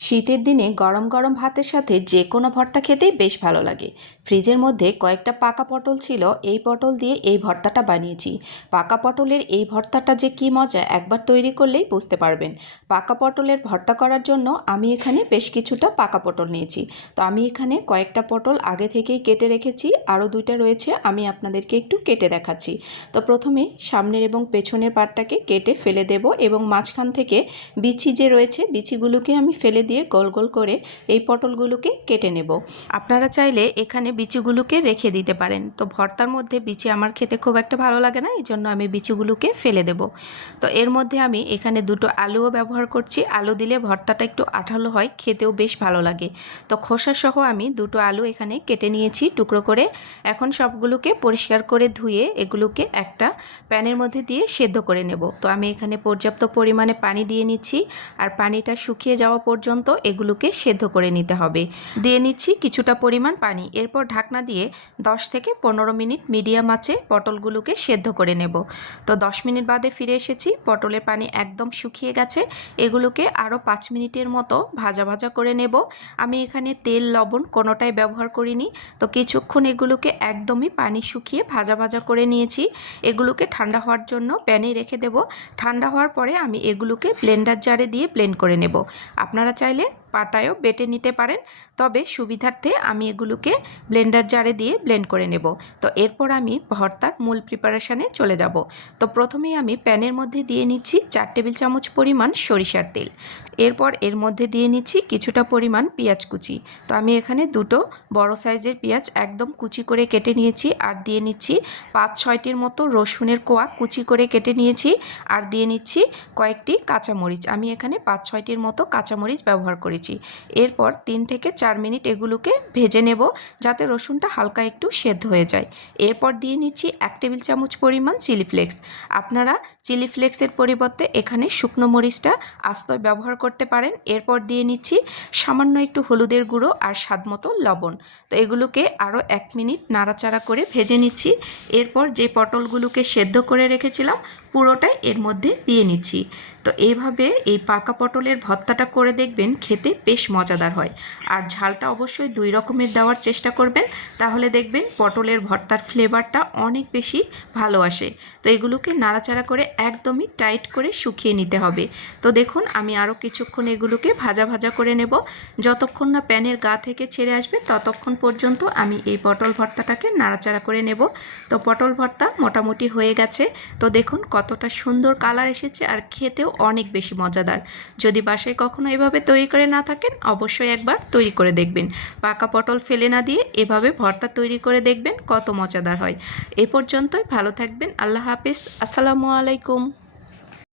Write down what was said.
শীতের দিনে গরম গরম ভাতের সাথে যে কোনো ভর্তা খেতেই বেশ ভালো লাগে। ফ্রিজের মধ্যে কয়েকটা পাকা পটল ছিল, এই পটল দিয়ে এই ভর্তাটা বানিয়েছি। পাকা পটলের এই ভর্তাটা যে কী মজা, একবার তৈরি করলেই বুঝতে পারবেন। পাকা পটলের ভর্তা করার জন্য আমি এখানে বেশ কিছুটা পাকা পটল নিয়েছি। তো আমি এখানে কয়েকটা পটল আগে থেকেই কেটে রেখেছি, আরও দুইটা রয়েছে, আমি আপনাদেরকে একটু কেটে দেখাচ্ছি। তো প্রথমে সামনের এবং পেছনের পাটটাকে কেটে ফেলে দেব এবং মাঝখান থেকে বিচি যে রয়েছে বিচিগুলোকে আমি ফেলে দিয়ে গোল গোল করে এই পটলগুলোকে কেটে নেব। আপনারা চাইলে এখানে বিচিগুলোকে রেখে দিতে পারেন। তো ভর্তার মধ্যে বিচি আমার খেতে খুব একটা ভালো লাগে না, এই জন্য আমি বিচিগুলোকে ফেলে দেব। তো এর মধ্যে আমি এখানে দুটো আলুও ব্যবহার করছি। আলু দিলে ভর্তাটা একটু আঠালো হয়, খেতেও বেশ ভালো লাগে। তো খোসা সহ আমি দুটো আলু এখানে কেটে নিয়েছি টুকরো করে। এখন সবগুলোকে পরিষ্কার করে ধুয়ে এগুলোকে একটা প্যানের মধ্যে দিয়ে সেদ্ধ করে নেব। তো আমি এখানে পর্যাপ্ত পরিমাণে পানি দিয়ে নিচ্ছি, আর পানিটা শুকিয়ে যাওয়া পর্যন্ত এগুলোকে সেদ্ধ করে নিতে হবে। দিয়ে নিচ্ছি কিছুটা পরিমাণ পানি। এরপর ঢাকনা দিয়ে 10 থেকে 15 মিনিট মিডিয়াম আঁচে পটলগুলোকে সেদ্ধ করে নেব। তো 10 মিনিট বাদে ফিরে এসেছি, পটলের পানি একদম শুকিয়ে গেছে। এগুলোকে আরও 5 মিনিটের মতো ভাজা ভাজা করে নেব। আমি এখানে তেল লবণ কোনোটাই ব্যবহার করিনি। তো কিছুক্ষণ এগুলোকে একদমই পানি শুকিয়ে ভাজা ভাজা করে নিয়েছি। এগুলোকে ঠান্ডা হওয়ার জন্য প্যানে রেখে দেব। ঠান্ডা হওয়ার পরে আমি এগুলোকে ব্লেন্ডার জারে দিয়ে ব্লেন্ড করে নেব। আপনারা চাইলে পাটায়ও বেটে নিতে পারেন, তবে সুবিধার্থে আমি এগুলোকে ব্লেন্ডার জারে দিয়ে ব্লেন্ড করে নেব। তো এরপর আমি ভর্তার মূল প্রিপারেশানে চলে যাব। তো প্রথমেই আমি প্যানের মধ্যে দিয়ে নিচ্ছি 4 টেবিল চামচ পরিমাণ সরিষার তেল। এরপর এর মধ্যে দিয়ে নিচ্ছি কিছুটা পরিমাণ পেঁয়াজ কুচি। তো আমি এখানে দুটো বড় সাইজের পেঁয়াজ একদম কুচি করে কেটে নিয়েছি, আর দিয়ে নিচ্ছি 5-6টির মতো রসুনের কোয়া কুচি করে কেটে নিয়েছি, আর দিয়ে নিচ্ছি কয়েকটি কাঁচামরিচ। আমি এখানে 5-6টির মতো কাঁচামরিচ ব্যবহার করেছি। এরপর 3 থেকে 4 মিনিট এগুলোকে ভেজে নেব, যাতে রসুনটা হালকা একটু সেদ্ধ হয়ে যায়। এরপর দিয়ে নিচ্ছি 1 টেবিল চামচ পরিমাণ চিলি ফ্লেক্স। আপনারা চিলি ফ্লেক্সের পরিবর্তে এখানে শুকনো মরিচটা আস্ত ব্যবহার করতে পারেন। এরপর দিয়ে নিচ্ছি সামান্য একটু হলুদের গুঁড়ো আর স্বাদমতো লবণ। তো এগুলোকে আরও 1 মিনিট নাড়াচাড়া করে ভেজে নিচ্ছি। এরপর যে পটলগুলোকে সেদ্ধ করে রেখেছিলাম পুরোটাই এর মধ্যে দিয়ে নিচ্ছি। তো এইভাবে এই পাকা পটলের ভর্তাটা করে দেখবেন, খেতে বেশ মজাদার হয়। আর ঝালটা অবশ্যই 2 রকমের দেওয়ার চেষ্টা করবেন, তাহলে দেখবেন পটলের ভর্তার ফ্লেভারটা অনেক বেশি ভালো আসে। তো এগুলোকে নাড়াচাড়া করে একদমই টাইট করে শুকিয়ে নিতে হবে। তো দেখুন আমি আরও কিছুক্ষণ এগুলোকে ভাজা ভাজা করে নেব। যতক্ষণ না প্যানের গা থেকে ছেড়ে আসবে ততক্ষণ পর্যন্ত আমি এই পটল ভর্তাটাকে নাড়াচাড়া করে নেব। তো পটল ভর্তা মোটামুটি হয়ে গেছে। তো দেখুন কতটা সুন্দর কালার এসেছে, আর খেতেও অনেক বেশি মজাদার। যদি বাসায় কখনো এভাবে তৈরি করে না থাকেন, অবশ্যই একবার তৈরি করে দেখবেন। পাকা পটল ফেলে না দিয়ে এভাবে ভর্তা তৈরি করে দেখবেন, কত মজাদার হয়। এই পর্যন্তই, ভালো থাকবেন। আল্লাহ হাফেজ। আসসালামু আলাইকুম।